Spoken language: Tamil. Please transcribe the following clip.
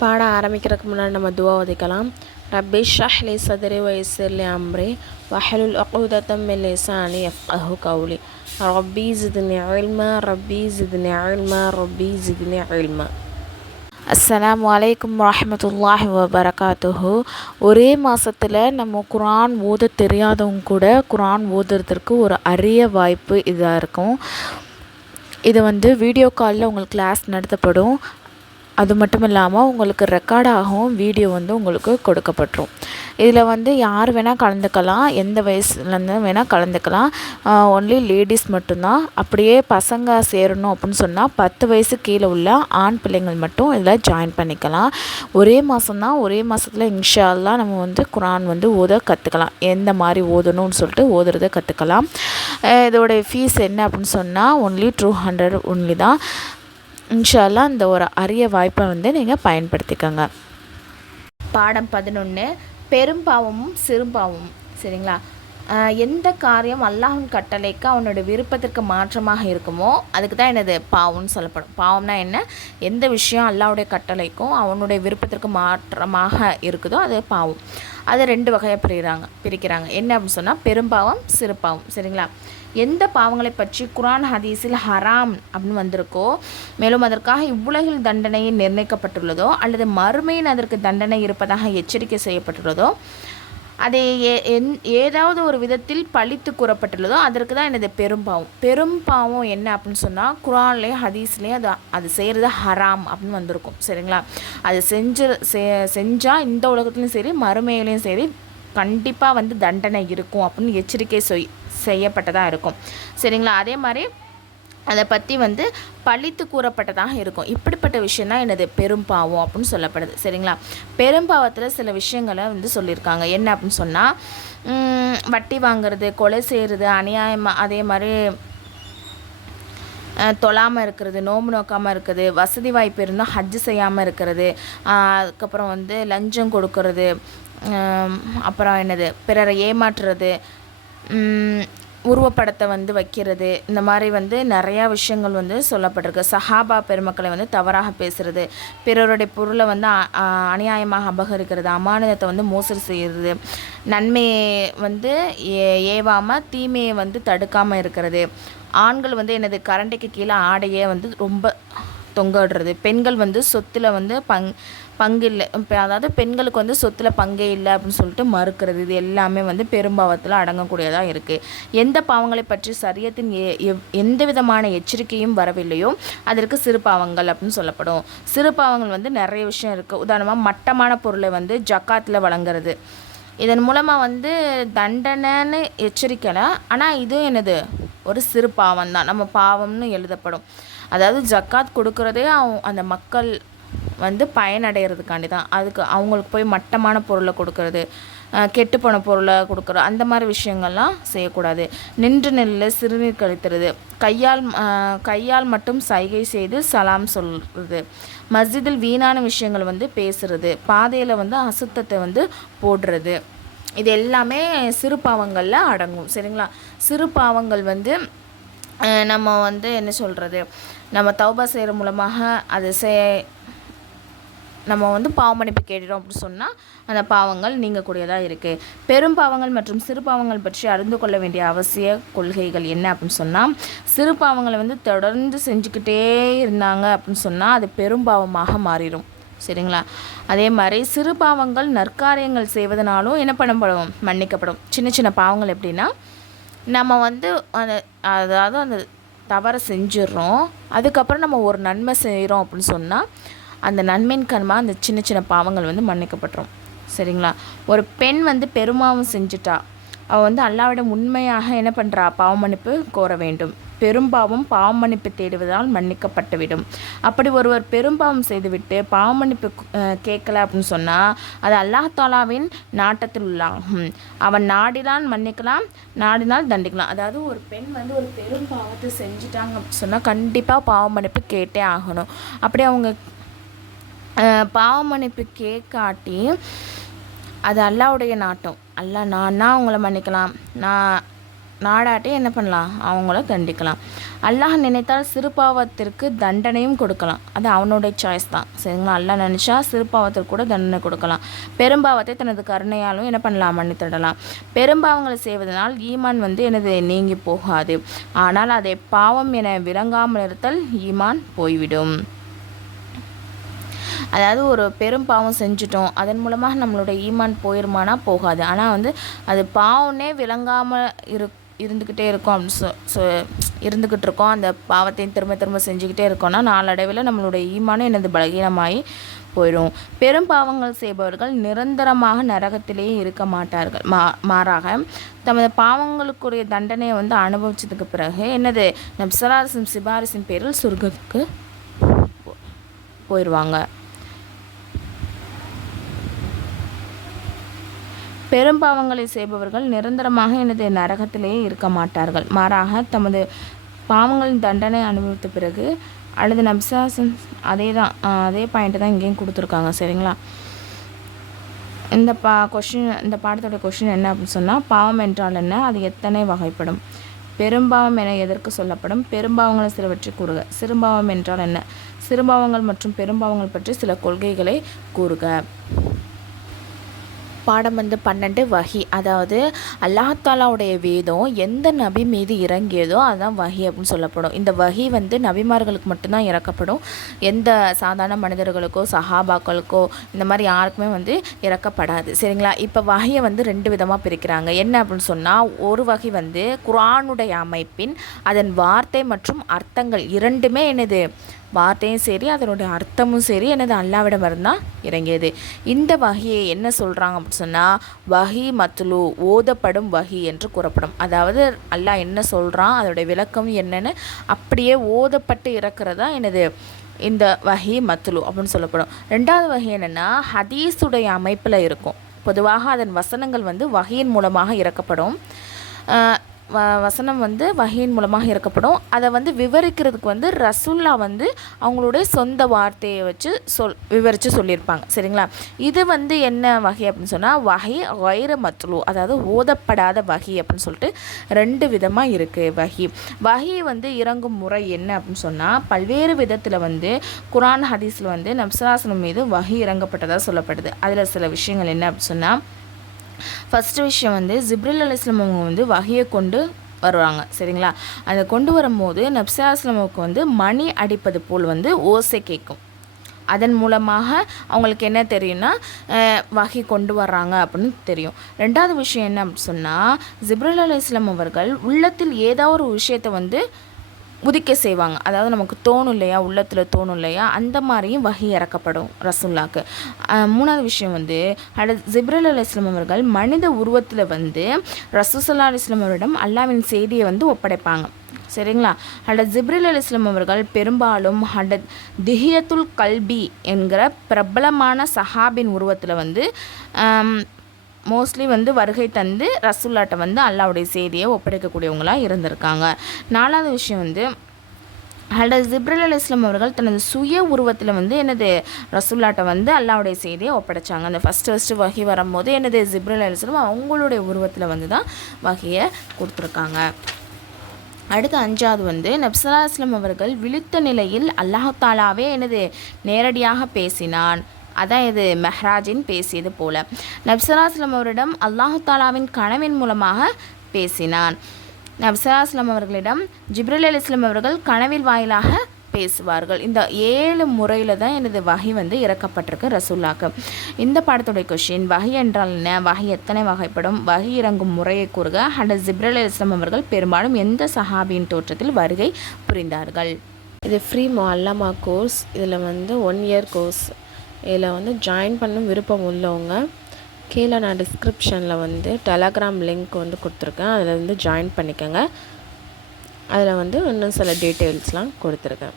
பாடம் ஆரம்பிக்கிறதுக்கு முன்னாடி நம்ம துவா ஓதிக்கலாம். ரப்பி ஷ்ரஹ் லி சத்ரி வயஸ்ஸிர் லி அம்ரி வஹ்லுல் உக்தத்தம் மின் லிசானி யஃப்கஹு கௌலி ரப்பி ஜித்னி இல்மா ரப்பி ஜித்னி இல்மா ரப்பி ஜித்னி இல்மா. அஸ்ஸலாமு அலைக்கும் வரஹ்மத்துல்லாஹி வபரகாத்துஹு. ஒரே மாதத்தில் நம்ம குர்ஆன் ஓத தெரியாதவங்க கூட குர்ஆன் ஓதுறதுக்கு ஒரு அரிய வாய்ப்பு இதாக இருக்கும். இது வீடியோ காலில் உங்களுக்கு கிளாஸ் நடத்தப்படும். அது மட்டும் இல்லாமல் உங்களுக்கு ரெக்கார்டாகவும் வீடியோ உங்களுக்கு கொடுக்கப்பட்டுரும். இதில் யார் வேணால் கலந்துக்கலாம், எந்த வயசுலேருந்து வேணால் கலந்துக்கலாம். ஒன்லி லேடிஸ் மட்டும்தான். அப்படியே பசங்க சேரணும் அப்படின்னு சொன்னால் 10 வயசு கீழே உள்ள ஆண் பிள்ளைங்கள் மட்டும் இதில் ஜாயின் பண்ணிக்கலாம். ஒரே மாதம்தான், ஒரே மாதத்தில் இன்ஷா அல்லாஹ் நம்ம குர்ஆன் ஓத கற்றுக்கலாம். எந்த மாதிரி ஓதணும்னு சொல்லிட்டு ஓதுறதை கற்றுக்கலாம். இதோடைய ஃபீஸ் என்ன அப்படின்னு சொன்னால் ஒன்லி 200 ஒன்லி தான். இன்ஷா அல்லாஹ் இந்த ஒரு அரிய வாய்ப்பை நீங்கள் பயன்படுத்திக்கோங்க. பாடம் 11 பெரும்பாவமும் சிறுபாவமும். சரிங்களா? எந்த காரியம் அல்லாஹ்வின் கட்டளைக்கு அவனோட விருப்பத்திற்கு மாற்றமாக இருக்குமோ அதுக்கு தான் என்னது பாவம்னு சொல்லப்படும். பாவம்னா என்ன? எந்த விஷயம் அல்லாஹ்வுடைய கட்டளைக்கும் அவனுடைய விருப்பத்திற்கு மாற்றமாக இருக்குதோ அது பாவம். அதை 2 வகையாக பிரிக்கிறாங்க. என்ன அப்படின்னு சொன்னால் பெரும்பாவம், சிறுபாவம். சரிங்களா? எந்த பாவங்களை பற்றி குர்ஆன் ஹதீஸில் ஹராம் அப்படின்னு வந்திருக்கோ, மேலும் அதற்காக இவ்வுலகில் தண்டனை நிர்ணயிக்கப்பட்டுள்ளதோ அல்லது மறுமையின் அதற்கு தண்டனை இருப்பதாக எச்சரிக்கை செய்யப்பட்டுள்ளதோ, அதை ஏதாவது ஒரு விதத்தில் பழித்து கூறப்பட்டுள்ளதோ அதற்கு தான் எனது பெரும்பாவம். பெரும்பாவம் என்ன அப்படின்னு சொன்னால் குர்ஆன்லேயும் ஹதீஸ்லேயும் அது செய்கிறது ஹராம் அப்படின்னு வந்திருக்கும். சரிங்களா? அது செஞ்சால் இந்த உலகத்துலேயும் சரி மறுமையிலையும் சரி கண்டிப்பாக தண்டனை இருக்கும் அப்படின்னு எச்சரிக்கை செய்யப்பட்டதாக இருக்கும். சரிங்களா? அதே மாதிரி அதை பற்றி பழித்து கூறப்பட்டதாக இருக்கும். இப்படிப்பட்ட விஷயந்தான் எனது பெரும்பாவம் அப்படின்னு சொல்லப்படுது. சரிங்களா? பெரும்பாவத்தில் சில விஷயங்களை சொல்லியிருக்காங்க. என்ன அப்படின்னு சொன்னால் வட்டி வாங்கிறது, கொலை செய்கிறது, அநியாயமாக, அதே மாதிரி தொழாமல் இருக்கிறது, நோம்பு நோக்காமல் இருக்கிறது, வசதி வாய்ப்பு இருந்தால் ஹஜ்ஜு செய்யாமல் இருக்கிறது, அதுக்கப்புறம் லஞ்சம் கொடுக்கறது, அப்புறம் என்னது பிறரை ஏமாற்றுறது, உருவப்படத்தை வைக்கிறது, இந்த மாதிரி நிறையா விஷயங்கள் சொல்லப்பட்டிருக்கு. சஹாபா பெருமக்களை தவறாக பேசுகிறது, பிறருடைய பொருளை அநியாயமாக அபகரிக்கிறது, அமானிதத்தை மோசடி செய்கிறது, நன்மையை ஏவாமல் தீமையை தடுக்காமல் இருக்கிறது, ஆண்கள் என்னது கரண்டைக்கு கீழே ஆடையை ரொம்ப தொங்கிடுறது, பெண்கள் சொத்தில் பங்கு இல்லை, அதாவது பெண்களுக்கு சொத்தில் பங்கே இல்லை அப்படின்னு சொல்லிட்டு மறுக்கிறது, இது எல்லாமே பெரும்பாவத்தில் அடங்கக்கூடியதாக இருக்குது. எந்த பாவங்களை பற்றி சரியத்தின் எந்த விதமான எச்சரிக்கையும் வரவில்லையோ அதற்கு சிறு பாவங்கள் அப்படின்னு சொல்லப்படும். சிறு பாவங்கள் நிறைய விஷயம் இருக்குது. உதாரணமாக மட்டமான பொருளை ஜக்காத்தில் வழங்குறது, இதன் மூலமாக தண்டனைன்னு எச்சரிக்கலை, ஆனால் இதுவும் என்னது ஒரு சிறு பாவம் தான், நம்ம பாவம்னு எழுதப்படும். அதாவது ஜக்காத் கொடுக்குறதே அந்த மக்கள் பயனடைகிறதுக்காண்டி தான். அதுக்கு அவங்களுக்கு போய் மட்டமான பொருளை கொடுக்கறது, கெட்டுப்போன பொருளை கொடுக்குறது, அந்த மாதிரி விஷயங்கள்லாம் செய்யக்கூடாது. நின்று நெல்லில் சிறுநீர் கழித்துறது, கையால் மட்டும் சைகை செய்து சலாம் சொல்கிறது, மஸ்ஜிதில் வீணான விஷயங்கள் பேசுறது, பாதையில் அசுத்தத்தை போடுறது, இது எல்லாமே சிறு பாவங்களில் அடங்கும். சரிங்களா? சிறு பாவங்கள் நம்ம என்ன சொல்கிறது, நம்ம தௌபா செய்கிற மூலமாக அது நம்ம பாவ மன்னிப்பு கேட்டுட்டோம் அப்படின்னு சொன்னால் அந்த பாவங்கள் நீங்கக்கூடியதாக இருக்குது. பெரும் பாவங்கள் மற்றும் சிறு பாவங்கள் பற்றி அறிந்து கொள்ள வேண்டிய அவசிய கொள்கைகள் என்ன அப்படின்னு சொன்னால், சிறு பாவங்களை தொடர்ந்து செஞ்சுக்கிட்டே இருந்தாங்க அப்படின்னு சொன்னால் அது பெரும் பாவமாக மாறிடும். சரிங்களா? அதே மாதிரி சிறு பாவங்கள் நற்காரியங்கள் செய்வதனாலும் என்ன பண்ணப்படும், மன்னிக்கப்படும். சின்ன சின்ன பாவங்கள் எப்படின்னா, நம்ம அதாவது அந்த தவறை செஞ்சிடறோம், அதுக்கப்புறம் நம்ம ஒரு நன்மை செய்கிறோம் அப்படின்னு சொன்னால் அந்த நன்மையின் காரணமாக அந்த சின்ன சின்ன பாவங்கள் மன்னிக்கப்பட்டுரும். சரிங்களா? ஒரு பெண் பெரும்பாவம் செஞ்சுட்டா அவள் அல்லாஹ்விடம் உண்மையாக என்ன பண்ணுறா, பாவ மன்னிப்பு கோர வேண்டும். பெரும்பாவம் பாவ மன்னிப்பு தேடுவதால் மன்னிக்கப்பட்டுவிடும். அப்படி ஒருவர் பெரும்பாவம் செய்துவிட்டு பாவ மன்னிப்பு கேட்கல அப்படின்னு சொன்னால் அது அல்லாஹ் தாலாவின் நாட்டத்தில் உள்ளாகும். அவன் நாடினால் மன்னிக்கலாம், நாடினால் தண்டிக்கலாம். அதாவது ஒரு பெண் ஒரு பெரும்பாவத்தை செஞ்சுட்டாங்க அப்படின்னு சொன்னால் கண்டிப்பாக பாவ மன்னிப்பு கேட்டே ஆகணும். அப்படி அவங்க பாவ மன்னிப்பு கேட்காட்டி அது அல்லாஹ்வுடைய நாட்டம். அல்லாஹ் நான்னா அவங்கள மன்னிக்கலாம், நாடாட்டி என்ன பண்ணலாம், அவங்கள தண்டிக்கலாம். அல்லாஹ் நினைத்தால் சிறு பாவத்திற்கு தண்டனையும் கொடுக்கலாம், அது அவனுடைய சாய்ஸ் தான். சரிங்களா? அல்லாஹ் நினச்சா சிறு பாவத்திற்கு கூட தண்டனை கொடுக்கலாம். பெரும்பாவத்தை தனது கருணையாலும் என்ன பண்ணலாம், மன்னித்திடலாம். பெரும்பாவங்களை செய்வதனால் ஈமான் எனது நீங்கி போகாது, ஆனால் அதை பாவம் என விளங்காமல் இருத்தல் ஈமான் போய்விடும். அதாவது ஒரு பெரும் பாவம் செஞ்சுட்டோம், அதன் மூலமாக நம்மளோட ஈமான் போயிருமானா போகாது. ஆனால் அது பாவம்னே விளங்காமல் இருந்துக்கிட்டே இருக்கோம் அப்படின்னு இருந்துக்கிட்டு இருக்கோம், அந்த பாவத்தையும் திரும்ப திரும்ப செஞ்சுக்கிட்டே இருக்கோம்னா நாளடைவில் நம்மளுடைய ஈமானும் எனது பலகீனமாகி போயிடும். பெரும் பாவங்கள் செய்பவர்கள் நிரந்தரமாக நரகத்திலேயே இருக்க மாட்டார்கள். மாறாக தமது பாவங்களுக்குரிய தண்டனையை அனுபவிச்சதுக்கு பிறகு நப்சலாசின் சிபாரிசின் பேரில் சொர்க்கத்துக்கு போயிடுவாங்க. பெரும்பாவங்களை செய்பவர்கள் நிரந்தரமாக நரகத்திலேயே இருக்க மாட்டார்கள். மாறாக தமது பாவங்களின் தண்டனை அனுபவித்த பிறகு அல்லது நப்சாசன் அதே பாயிண்ட்டு தான் இங்கேயும் கொடுத்துருக்காங்க. சரிங்களா? இந்த பாடத்தோட கொஷின் என்ன அப்படின்னு சொன்னால், பாவம் என்றால் என்ன, அது எத்தனை வகைப்படும், பெரும்பாவம் என எதற்கு சொல்லப்படும், பெரும்பாவங்களை சிலவற்றை கூறுக, சிறுபாவம் என்றால் என்ன, சிறுபாவங்கள் மற்றும் பெரும்பாவங்கள் பற்றி சில கொள்கைகளை கூறுக. பாடம் 12 வஹி. அதாவது அல்லாஹாலாவுடைய வேதம் எந்த நபி மீது இறங்கியதோ அதுதான் வஹி அப்படின்னு சொல்லப்படும். இந்த வஹி நபிமார்களுக்கு மட்டும்தான் இறக்கப்படும், எந்த சாதாரண மனிதர்களுக்கோ சஹாபாக்களுக்கோ இந்த மாதிரி யாருக்குமே இறக்கப்படாது. சரிங்களா? இப்போ வஹியை 2 விதமாக பிரிக்கிறாங்க. என்ன அப்படின்னு சொன்னால், ஒரு வகை குர்ஆனுடைய அமைப்பின் அதன் வார்த்தை மற்றும் அர்த்தங்கள் இரண்டுமே வார்த்தையும் சரி அதனுடைய அர்த்தமும் சரி அல்லாஹ்விடம் இருந்தால் இறங்கியது. இந்த வஹியை என்ன சொல்கிறாங்க அப்படின்னு சொன்னால், வஹி மத்லு, ஓதப்படும் வஹி என்று கூறப்படும். அதாவது அல்லாஹ் என்ன சொல்கிறான், அதோடைய விளக்கம் என்னென்னு அப்படியே ஓதப்பட்டு இறக்குறதா இந்த வஹி மத்லு அப்படின்னு சொல்லப்படும். ரெண்டாவது வகை என்னென்னா, ஹதீஸுடைய அமைப்பில் இருக்கும். பொதுவாக அதன் வசனங்கள் வஹியின் மூலமாக இறக்கப்படும். வசனம் வஹியின் மூலமாக இறக்கப்படும். அதை விவரிக்கிறதுக்கு ரசூல்லா அவங்களுடைய சொந்த வார்த்தையை வச்சு விவரித்து சொல்லியிருப்பாங்க. சரிங்களா? இது என்ன வகை அப்படின்னு சொன்னால், வஹி கைர மத்லு, அதாவது ஓதப்படாத வஹி அப்படின்னு சொல்லிட்டு 2 விதமாக இருக்குது. வஹி இறங்கும் முறை என்ன அப்படின்னு சொன்னால், பல்வேறு விதத்தில் குர்ஆன் ஹதீஸில் நப்சலாசனம் மீது வஹி இறங்கப்பட்டதாக சொல்லப்படுது. அதில் சில விஷயங்கள் என்ன அப்படின்னு சொன்னால், ஃபஸ்ட்டு விஷயம் ஜிப்ரில் அலைஹிஸ்ஸலாம் அவங்க வஹியை கொண்டு வருவாங்க. சரிங்களா? அதை கொண்டு வரும்போது நப்சலாசலமுக்கு மணி அடிப்பது போல் ஓசை கேட்கும். அதன் மூலமாக அவங்களுக்கு என்ன தெரியும்னா, வஹி கொண்டு வர்றாங்க அப்படின்னு தெரியும். ரெண்டாவது விஷயம் என்ன அப்படின்னு சொன்னால், ஜிப்ரில் அலைஹிஸ்ஸலாம் அவர்கள் உள்ளத்தில் ஏதாவது ஒரு விஷயத்தை உதிக்க செய்வாங்க. அதாவது நமக்கு தோணும் இல்லையா, உள்ளத்தில் தோணும் இல்லையா, அந்த மாதிரியும் வஹி இறக்கப்படும் ரசூல்லாக்கு. மூணாவது விஷயம் ஜிப்ரீல் அலைஹிஸ்ஸலாம் அவர்கள் மனித உருவத்தில் ரசூல் ஸல்லல்லாஹு அலைஹி வஸல்லம் அவரிடம் அல்லாஹ்வின் செய்தியை ஒப்படைப்பாங்க. சரிங்களா? ஜிப்ரீல் அலைஹிஸ்ஸலாம் அவர்கள் பெரும்பாலும் திஹியத்துல் கல்பி என்கிற பிரபலமான சஹாபின் உருவத்தில் மோஸ்ட்லி வருகை தந்து ரசூல்லாட்ட அல்லாஹ்வுடைய செய்தியை ஒப்படைக்கக்கூடியவங்களாக இருந்திருக்காங்க. நாலாவது விஷயம் ஜிப்ரீல் அலைஹிஸ்ஸலாம் அவர்கள் தனது சுய உருவத்தில் ரசூல்லாட்ட அல்லாஹ்வுடைய செய்தியை ஒப்படைச்சாங்க. அந்த ஃபஸ்ட்டு வஹி வரும்போது ஜிப்ரீல் அலைஹிஸ்ஸலாம் அவங்களுடைய உருவத்தில் தான் வஹியை கொடுத்துருக்காங்க. அடுத்து 5வது நப்சலாஸ்லம் அவர்கள் விழித்த நிலையில் அல்லாஹ் தாலாவே நேரடியாக பேசினான். அதான் இது மெஹ்ராஜின் பேசியது போல. நப்சலாஸ்லம் அவரிடம் அல்லாஹ் தாலாவின் கனவின் மூலமாக பேசினான். நப்சலாஸ்லம் அவர்களிடம் ஜிப்ரீல் அலைஹிஸ்ஸலாம் அவர்கள் கனவில் வாயிலாக பேசுவார்கள். இந்த 7 முறையில் தான் வஹி இறக்கப்பட்டிருக்கு ரசூல்லாக்கு. இந்த பாடத்துடைய கொஷின், வஹி என்றால் என்ன, வஹி எத்தனை வகைப்படும், வஹி இறங்கும் முறையை கூறுக. ஜிப்ரீல் அலைஹிஸ்ஸலாம் அவர்கள் பெரும்பாலும் எந்த சஹாபியின் தோற்றத்தில் வருகை புரிந்தார்கள். இது ஃப்ரீ முஅல்லமா கோர்ஸ். இதில் 1 இயர் கோர்ஸ். இதில் ஜாயின் பண்ண விருப்பம் உள்ளவங்க கீழே நான் டிஸ்கிரிப்ஷனில் டெலகிராம் லிங்க் கொடுத்துருக்கேன். அதில் ஜாயின் பண்ணிக்கோங்க. அதில் இன்னும் சில டீட்டெயில்ஸ்லாம் கொடுத்துருக்கேன்.